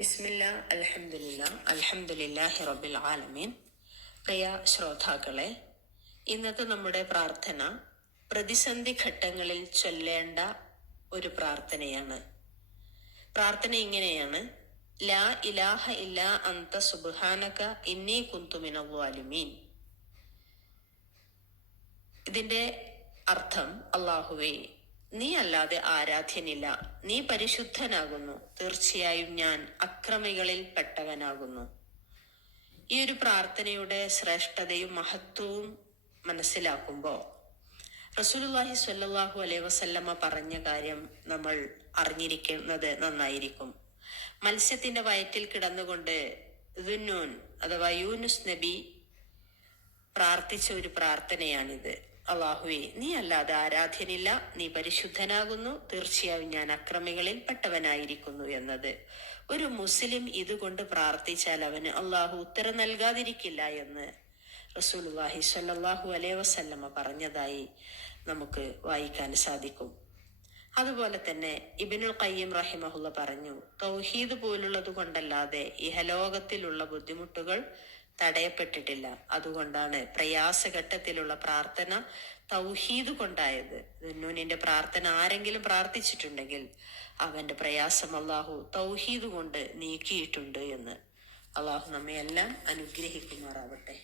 ബിസ്മില്ലാ അൽഹംദുലില്ലാ അൽഹംദുലില്ലാഹി റബ്ബിൽ ആലമീൻ. പ്രിയ ശ്രോതാക്കളെ, ഇന്നത്തെ നമ്മുടെ പ്രാർത്ഥന പ്രതിസന്ധി ഘട്ടങ്ങളിൽ ചൊല്ലേണ്ട ഒരു പ്രാർത്ഥനയാണ്. പ്രാർത്ഥന ഇങ്ങനെയാണ്: ലാ ഇലാഹ ഇല്ലാ അന്ത സുബ്ഹാനക ഇന്നി കുന്തു മിനൽ ളാലിമീൻ. ഇതിന്റെ അർത്ഥം, അല്ലാഹുവേ, നീ അല്ലാതെ ആരാധ്യനില്ല, നീ പരിശുദ്ധനാകുന്നു, തീർച്ചയായും ഞാൻ അക്രമികളിൽ പെട്ടവനാകുന്നു. ഈ ഒരു പ്രാർത്ഥനയുടെ ശ്രേഷ്ഠതയും മഹത്വവും മനസ്സിലാക്കുമ്പോൾ റസൂലുള്ളാഹി സ്വല്ലല്ലാഹു അലൈഹി വസല്ലമ പറഞ്ഞ കാര്യം നമ്മൾ അറിഞ്ഞിരിക്കുന്നത് നന്നായിരിക്കും. മത്സ്യത്തിന്റെ വയറ്റിൽ കിടന്നുകൊണ്ട് ദുന്നൂൻ അഥവാ യൂനുസ് നബി പ്രാർത്ഥിച്ച ഒരു പ്രാർത്ഥനയാണിത്. അല്ലാഹുവേ, നീ അല്ലാതെ ആരാധ്യനില്ല, നീ പരിശുദ്ധനാകുന്നു, തീർച്ചയായും ഞാൻ അക്രമികളിൽ പെട്ടവനായിരിക്കുന്നു എന്നത്. ഒരു മുസ്ലിം ഇതുകൊണ്ട് പ്രാർത്ഥിച്ചാൽ അവന് അള്ളാഹു ഉത്തരം നൽകാതിരിക്കില്ല എന്ന് റസൂലുള്ളാഹി സ്വല്ലല്ലാഹു അലൈഹി വസല്ലമ പറഞ്ഞതായി നമുക്ക് വായിക്കാൻ സാധിക്കും. അതുപോലെ തന്നെ ഇബ്നുൽ ഖയ്യിം റഹിമഹുള്ള പറഞ്ഞു, തൗഹീദ് പോലുള്ളത് കൊണ്ടല്ലാതെ ഇഹലോകത്തിലുള്ള ബുദ്ധിമുട്ടുകൾ തടയപ്പെട്ടിട്ടില്ല. അതുകൊണ്ടാണ് പ്രയാസഘട്ടത്തിലുള്ള പ്രാർത്ഥന തൗഹീദ് കൊണ്ടായത്. ദുന്നൂനിന്റെ പ്രാർത്ഥന ആരെങ്കിലും പ്രാർത്ഥിച്ചിട്ടുണ്ടെങ്കിൽ അവന്റെ പ്രയാസം അള്ളാഹു തൗഹീദ് കൊണ്ട് നീക്കിയിട്ടുണ്ട് എന്ന്. അള്ളാഹു നമ്മെ എല്ലാം അനുഗ്രഹിക്കുമാറാവട്ടെ.